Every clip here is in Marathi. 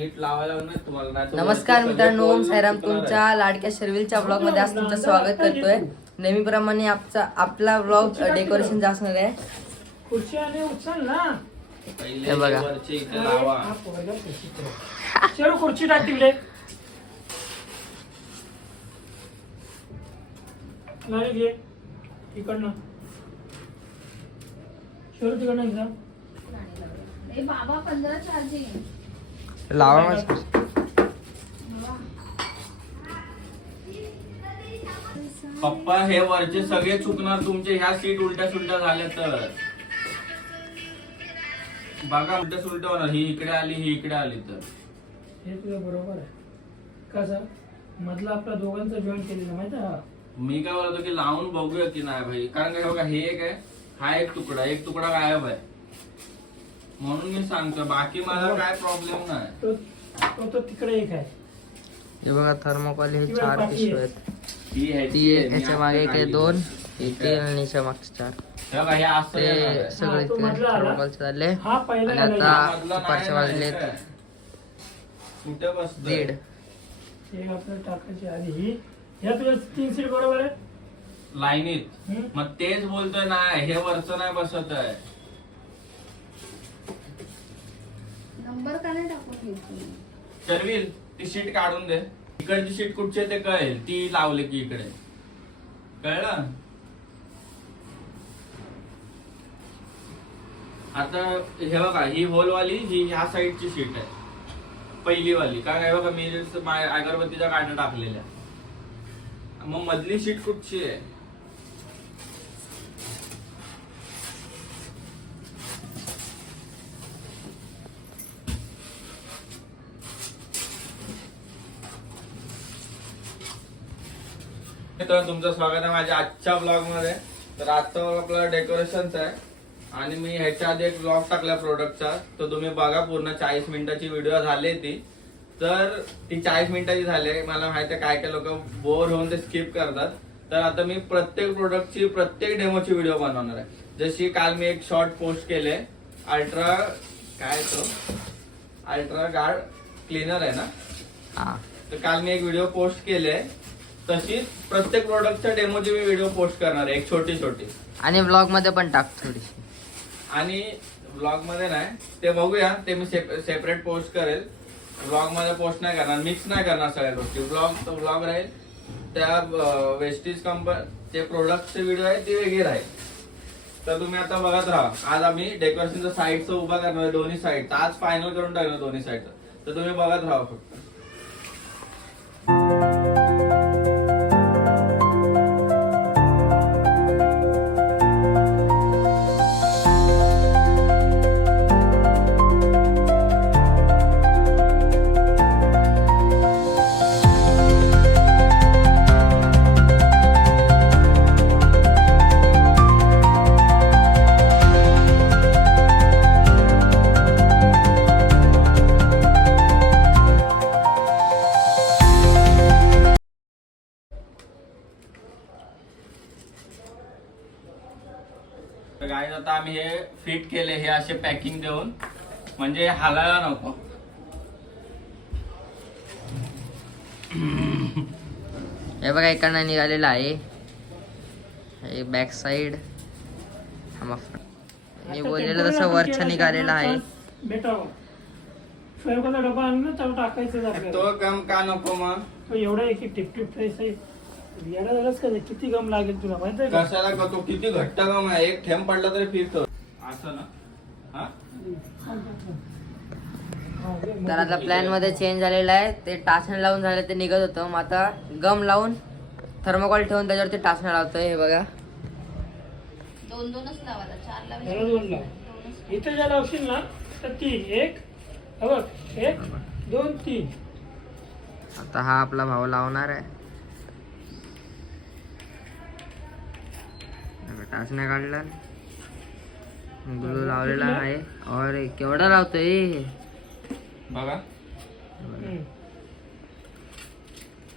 नीट लावायला नाही तुम्हाला नाही तर नमस्कार वरती मित्रांनो, सगळे ओम साईराम चुकणार आहे. तुमच्या लाडक्या शर्विलच्या ब्लॉग मध्ये आज तुमचं स्वागत करतोय. नेहमीप्रमाणे आपला ब्लॉग डेकोरेशन असणार आहे. खुर्ची आणि उचल ना. पहिले हे बघा. वरचे इथे लावा. शेरू खुर्ची टाक तिकडे. नाही घे तिकडनं. शेरू तिकडनं एकदा. ए बाबा 15 चार्जिंग लावा मस्त. पप्पा हे वरचे सगळे चुकणार तुमचे. ह्या सीट उलट्या सुलट्या झाल्या तर बघा उलट्या सुलट्या होणार. ही इकडे आली ही इकडे आली तर हे तुझं बरोबर आहे. कसं मधला आपला दोघांचा जॉईन केलेला माहिती आहे. मी काय बोलतो की लावून बघूया की नाही भाई. कारण काय बघा हे एक आहे, हा एक तुकडा गायब आहे. म्हणून मी सांगतो बाकी माझा काय प्रॉब्लेम नाही. तो तिकडे एक आहे. हे बघा थर्मोकॉल हे 4 पिशवी आहेत. ती ह्याची ती आहे, मी याच्या आता मागे काही काढली. 2 हे 3 आणि याच्या मागचे 4 हे बघा, हे असं येणार ते आहे. सगळे तो मधला आला. थर्मोकॉलचे झाले. हा पहिला आणि आला. आता मधला नाही दुपारचे ना, वाजलेत हे काय? कुठे बसतोय? 1:30. हे आपल्याला टाकायची आणि ही ह्या तुझ्या 3 सीट बरोबर आहे. लाईनीत मग तेच बोलतोय ना, हे वरच नाही बसत आहे. नंबर का नाही टाकून घेतली. चरविल ती शीट काढून दे. इकडची शीट कुठची आहे ते कळेल. ती लावली की इकडे कळलं. आता हे बघा, ही होलवाली ही ह्या साईडची शीट आहे पहिली वाली. काय बघा मी अगरबत्तीच्या काढ्या टाकलेल्या. मग मधली शीट कुठची आहे. तर तुमचं स्वागत आहे माझ्या आजच्या ब्लॉग मध्ये. तर आजचा आपला डेकोरेशनचा आहे आणि मी ह्याच्या आधी एक ब्लॉग टाकला प्रोडक्टचा. तो तुम्ही बघा पूर्ण 40 मिनिटाची व्हिडिओ झाली ती. तर ती 40 मिनिटाची झाली. मला माहिती आहे काय काय लोक बोर होऊन ते स्किप करतात. तर आता मी प्रत्येक प्रोडक्टची प्रत्येक डेमोची व्हिडिओ बनवणार आहे. जशी काल मी एक शॉर्ट पोस्ट केले अल्ट्रा गार्ड क्लीनर आहे ना. हा तर काल मी एक व्हिडिओ पोस्ट केले. तशीच प्रत्येक प्रोडक्टच्या डेमोची मी व्हिडिओ पोस्ट करणार आहे, एक छोटी आणि ब्लॉग मध्ये पण टाक थोडीशी. आणि ब्लॉग मध्ये नाही ते बघूया. ते मी सेपरेट पोस्ट करेल. ब्लॉग मध्ये पोस्ट नाही करणार, मिक्स नाही करणार सगळ्या गोष्टी. ब्लॉग राहील. त्या वेस्टीज कंपनी प्रोडक्टचे व्हिडिओ आहे ती वेगळी राहील. तर तुम्ही आता बघत राहा. आज आम्ही डेकोरेशनच्या साईडचं उभा करणार आहे, दोन्ही साईड. आज फायनल करून टाकणार दोन्ही साईडचं. तर तुम्ही बघत राहा फक्त. तर गाईज आता आम्ही हे फिट केले, हे असे पॅकिंग देऊन, म्हणजे हालायला नको. हे बघा इकडनं निघालेलं आहे. हे बॅक साइड. मी बोललेलं तसं वरचं निघालेलं आहे. बेटा स्वयंपाकाचा डबा आणून ना त्याला टाकायचं आपल्याला. तो गम का नको मग. तो एवढा एक टिप फ्रेश आहे. येडा झालास का. किती गम लागेल तुला माहिती आहे का. कशाला करतो. किती घट्ट गम आहे. एक थेंब पडला तरी फिरतो असं ना. हा तर आता प्लॅन मध्ये चेंज झालेला आहे. ते टाचण्या लावून झालं ते निघत होतं. मग आता गम लावून थर्मोकॉल ठेवून त्याच्यावरती टाचण्या लावतोय. हे बघा 2-2च लावायला 4 त्याला लावायला 2 लाव. इथे ज्या लावशील ना तर 3 1 बघ 1 2 3. आता हा आपला भाऊ लावणार आहे. टाचण्या काढला, ग्लू लावलेला आहे. और केवढा लावतोय बघा.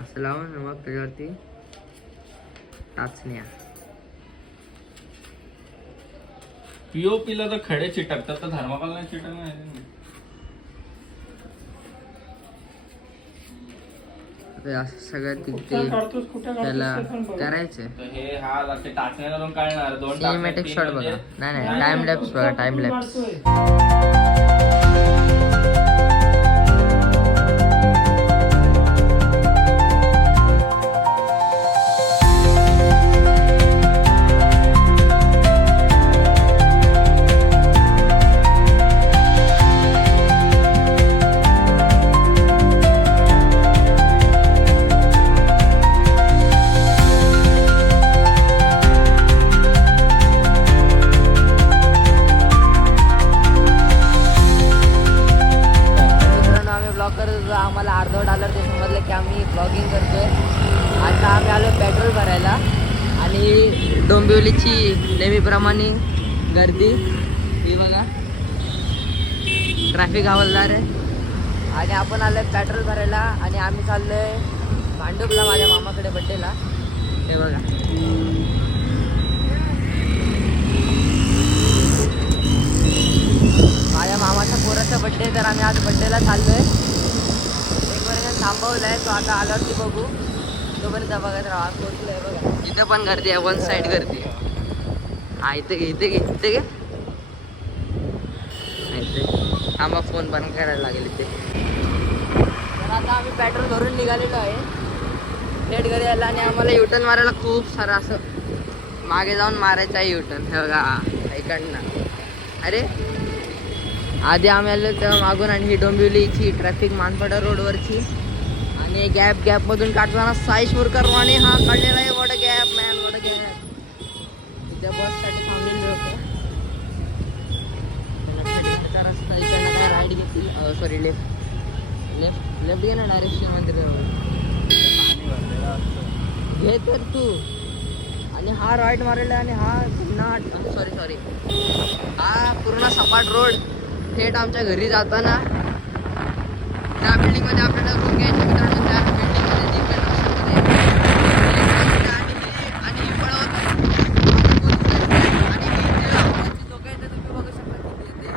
असं लावून मग त्याच्यावरती टाचण्या. पीओपीला तर खडे चिटकतात, तर थर्माकोल नाही चिटकणार. ते असं सगळं कुठं काढतोस कुठं त्याला काढतोस ते पण बघ. करायचं. तर हे हा लागते टाचण्यावरून काढणार 2 सिनेमॅटिक शॉट बघा. नाही नाही, टाइम लॅप्स बघा, टाइम लॅप्स. काढतोय. मित्रांनो आम्ही ब्लॉग करत होतो, आम्हाला अर्धवट आलं ते समजलं की आम्ही ब्लॉगिंग करतोय. आता आम्ही आलो पेट्रोल भरायला आणि डोंबिवलीची नेहमीप्रमाणे गर्दी ही बघा, ट्रॅफिक हवालदार आहे. आणि आपण आलोय पेट्रोल भरायला आणि आम्ही चाललोय भांडुपला माझ्या मामाकडे बड्डेला. हे बघा, माझ्या मामाचा पोराचा बड्डे, तर आम्ही आज बड्डेला चाललोय. एक वर्ष थांबवलाय तो, आता आल्यावरती बघू. तोपर्यंत बघत राहा. पोचलोय बघा, इथं पण गर्दी आहे, वन साईड गर्दी आहे. हा इथे घे, इथे घे, इथे घे. थांबा, फोन बंद करायला लागेल इथे. तर आता आम्ही पेट्रोल भरून निघालेलो आहे थेट घरी यायला. आणि आम्हाला युटर्न मारायला खूप सारं असं मागे जाऊन मारायचं आहे युटर्न. हे बघा इकडनं. अरे आधी आम्ही आलो तेव्हा मागून, आणि ही डोंबिवलीची ट्रॅफिक मानपाडा रोडवरची. आणि गॅपमधून काढताना साई शिवरकरवाने हा काढलेला आहे. What gap man, what gap. तिथे बससाठी थांबलेले होते. रस्ता इकडनं काय राईट घेतील, सॉरी लेफ्ट घे ना, डायरेक्शन मंदिर घे तर तू. आणि हा राईट मारेल आणि हा पुन्हा सॉरी हा पूर्ण सपाट रोड थेट आमच्या घरी जाताना त्या बिल्डिंगमध्ये आपल्याला रूम घ्यायचे. मित्रांनो त्या बिल्डिंगमध्ये जी आणि ही पळवत आणि लोक येते, तुम्ही बघू शकता किती येते.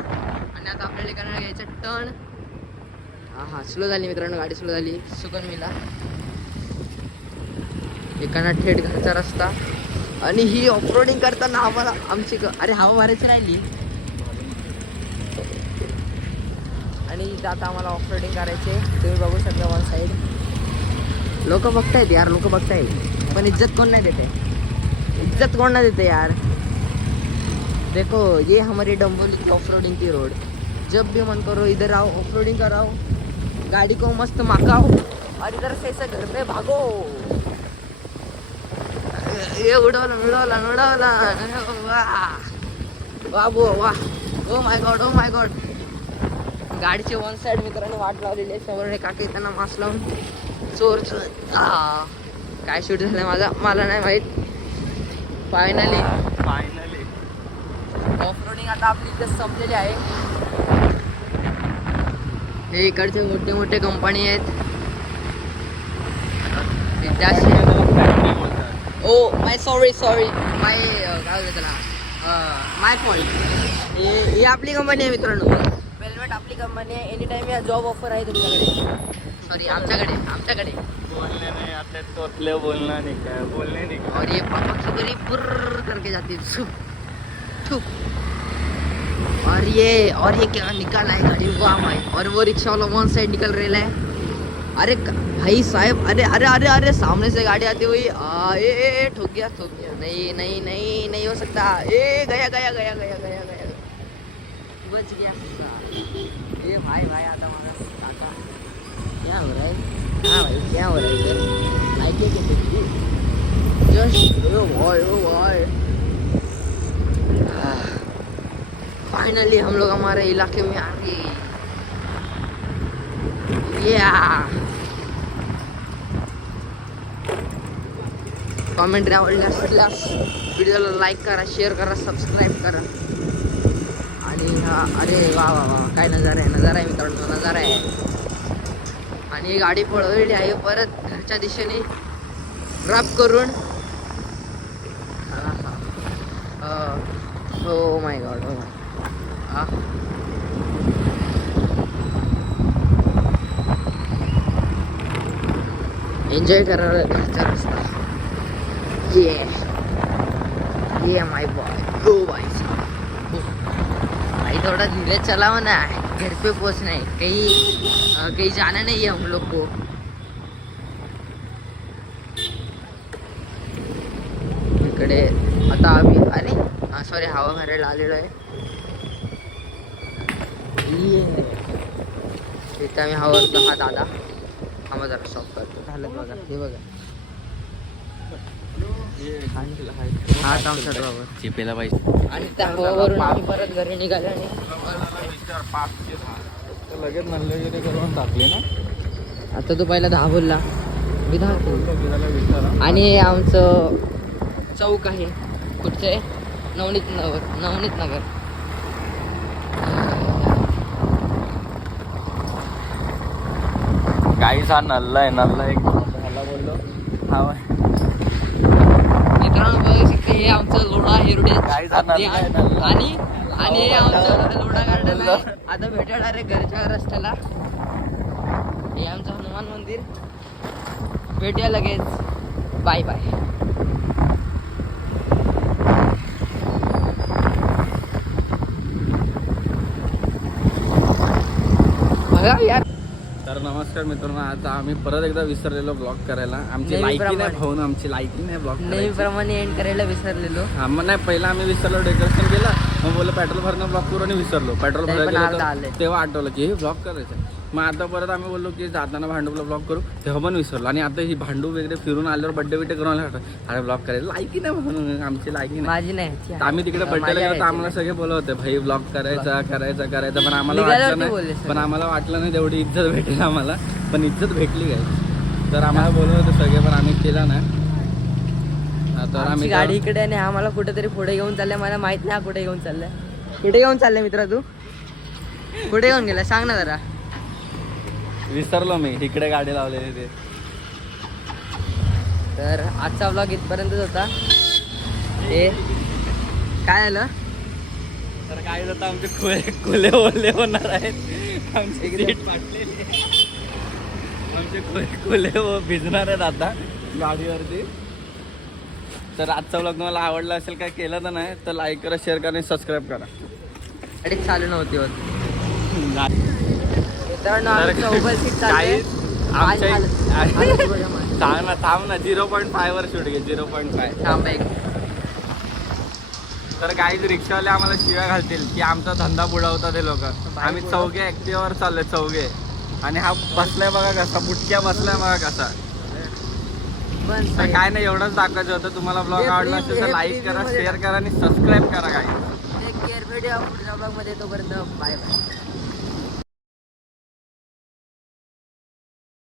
आणि आता आपल्याला इकडनं घ्यायचं टर्न. हा स्लो झाली मित्रांनो, गाडी स्लो झाली. सुकनमीला इकडनं थेट घरचा रस्ता. आणि ही ऑफरोडिंग करताना आम्हाला आमची अरे हवा भरायची राहिली. आणि इथं आता आम्हाला ऑफरोडिंग करायचे, तुम्ही बघू शकता वन साईड. लोक बघतायत यार, लोक बघतायत, पण इज्जत कोण नाही देते. इज्जत कोण नाही देते यार. देखो ये हमारी डोंबिवली की ऑफरोडिंग की रोड. जब भी मन करो इधर आओ, ऑफरोडिंग कराओ, गाड़ी को मस्त मकाओ और इधर से ऐसे घर पे भागो. ये उडवला वाह वाह, ओ माय गॉड. गाडीची वन साईड मित्रांनो वाट लावलेली आहे. समोर हे काकी त्यांना मास्क लावून चोर काय शूट झालं माझा मला नाही माहीत. फायनली ऑफरोडिंग आता आपली इथे संपलेली आहे. हे इकडचे मोठे मोठे कंपनी आहेत. ओ माय सॉरी माय काय होतं त्याला, माय फॉल्ट. ही आपली कंपनी आहे मित्रांनो, वेलवेट आपली कंपनी आहे. एनी टाइम या जॉब ऑफर आहे तुमच्याकडे. सॉरी आमच्याकडे बोलने नहीं आते तोतले बोलना नहीं क्या, बोलने नहीं. और ये पापा सुगरी पुर्र करके जाती है छुप छुप. और ये क्या निकाला है गाड़ी, वाह भाई. और वो रिक्शा वाला वन साइड निकल रहा है. अरे भाई साहब, अरे सामने से गाड़ी आती हुई ठोक गया. नहीं हो सकता. गया बच गया. ये भाई आता हमारा काका क्या हो रहा है. हाँ भाई क्या हो रहा है इधर, आइए के देखिए जस्ट ओ भाई. फाइनली हम लोग हमारे इलाके में आ गए. कॉमेंट आवडल्यास व्हिडिओला लाईक करा, शेअर करा, सबस्क्राईब करा. आणि हा अरे वा काय नजारा आहे मित्रांनो, नजारा आहे. आणि गाडी पळवलेली आहे परत घरच्या दिशेने रॅप करून. हो माय गॉड, हो एन्जॉय करायला घरचा रस्ता. ये माय बॉय गो बाय. भाई थोड़ा धीरे चलाओ ना, घर पे पहुंचना है. कहीं जाना नहीं है हम लोग को. इकडे आता आम्ही सॉरी हवा भरायला आलेलो आहे. इथे आम्ही हवा भरतो. हा दादा आम्हाला जरा शॉप करतो. झालं बघा, हे बघा. हा आमचा ड्रायव्हर चिपेला पाहिजे. आणि त्या हवावरून आम्ही परत घरी निघालो. आणि लगेच नल्ले करून टाकले ना. आता तो पहिला 10 बोलला, मी 10 बोललो. आणि हे आमचं चौक आहे. कुठचं आहे? नवनीत नगर. गाईस हा नल्ला आहे एक ह्याला बोललो. हा मित्रांनो बघू शकता, हे आमचं लोढा हिरडे. गाईस हा नल्ला आहे, नल्ला. आणि हे आमचं लोढा गार्डन आहे. आता भेटू डायरेक्ट घरच्या रस्त्याला. हे आमचं हनुमान मंदिर. भेटूया लगेच. Bye bye. बघा यार. तर नमस्कार मित्रांनो, आता आम्ही परत एकदा विसरलेलो ब्लॉग करायला. आमची नेहमीप्रमाणे. लायकी नाही भाऊ, आमची लायकी नाही ब्लॉग करायची. नेहमीप्रमाणे एंड करायला विसरलेलो. हा मग नाही, पहिला आम्ही विसरलो, डेकोरेशन केलं. मग बोललो पेट्रोल भरणं ब्लॉक करू आणि विसरलो. पेट्रोल तरी पण भरायला अर्धा गेलो आले. तर तेव्हा आठवलं की हे ब्लॉक करायचं. मग आता परत आम्ही बोललो की जाताना भांडूपला ब्लॉक करू, तेव्हा पण विसरलो. आणि आता ही भांडू वगैरे फिरून आल्यावर बड्डे बिड्डे करून आले अरे ब्लॉक करायला लायकी नाही म्हणून, आमची लायकी नाही. माझी नाही. तर आम्ही तिकडे बड्डेला गेलो तर आम्हाला सगळे बोलत होते भाई ब्लॉग करायचा पण आम्हाला निघाल्यावर वाटलं ते नाही. बोलले सगळे. पण आम्हाला वाटलं नाही तेवढी इज्जत भेटेल आम्हाला. पण इज्जत भेटली काय. तर आम्हाला बोलत होते सगळे, पण आम्ही केला नाही. तर आमची आम्ही गाडी इकडे आणि आम्हाला कुठेतरी पुढे घेऊन चाललंय. मला माहित नाही हा कुठे घेऊन चाललाय. कुठे घेऊन चाललंय मित्रा तू? कुठे घेऊन गेला सांग ना जरा. विसरलो मी इकडे गाडी लावलेली ते. तर आजचा व्लॉग इथपर्यंतच होता. हे काय झालं? तर काय जातं आमचे खुले ओले होणार आहेत. आमचे सीट फाटलेले, आमचे खुले भिजणार आहेत आता गाडीवरती. तर आजचा व्लॉग तुम्हाला आवडला असेल, काय केलं तर नाही तर लाईक करा, शेअर करा आणि सबस्क्राईब करा. गाडी चालू नव्हती होत. तर थांब ना 0.5 वर शूट घे. 0.5 तर काही रिक्षावाले आम्हाला शिव्या घालतील की आमचा धंदा बुडवतात हे लोक. आम्ही चौघे ऍक्टिव्हावर चाललोय, चौघे. आणि हा बसलाय बघा कसा, बुटक्या बसलाय बघा कसा. तर काय नाही, एवढंच दाखवायचं होतं. तुम्हाला ब्लॉग आवडला असेल तर लाईक करा, शेअर करा आणि सबस्क्राईब करा. काय पुढच्या ब्लॉग मध्ये. तोपर्यंत बाय बाय.